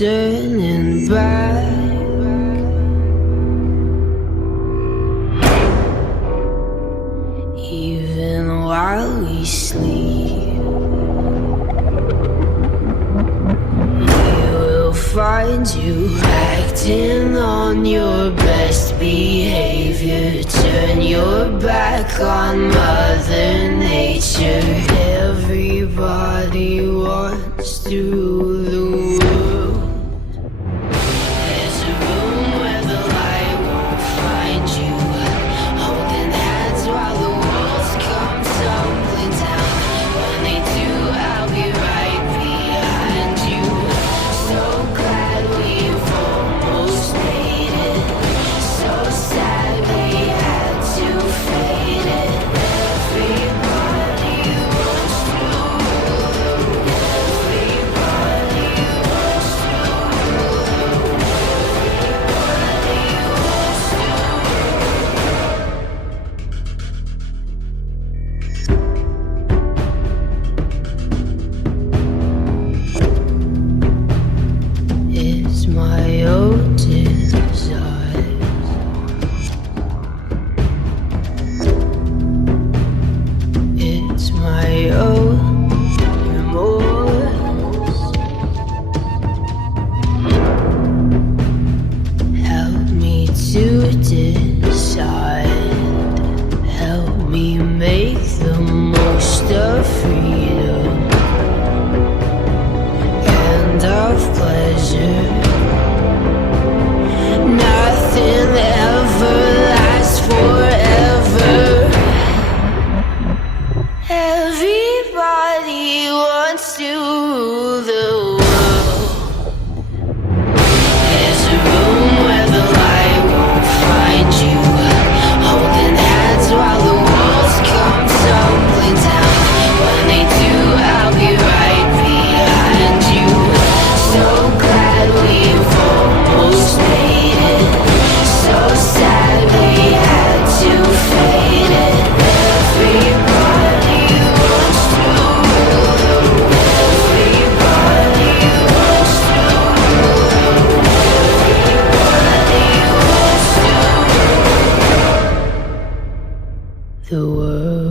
turning back. Even while we sleep, you will find you acting on your best behavior. Turn your back on Mother Nature. Everybody wants to rule the world. There's a room where the light won't find you, holding hands while the walls come tumbling down. When they do, I'll be right behind you. So glad we've almost made it. So sad we had to fade it. Everybody wants to rule. Everybody wants to rule. Everybody wants to rule. It's my own desire. It's my own remorse. Help me to decide. Help me make the most of freedom and of pleasure. Nothing ever lasts forever. Everybody wants to rule the world. There's a room where the light won't find you, holding hands while the walls come tumbling down. When they do, I'll be right behind you. So glad we've almost made it. So sad we had to fade it. Everybody wants to rule. Everybody wants to rule. Everybody wants to rule the world.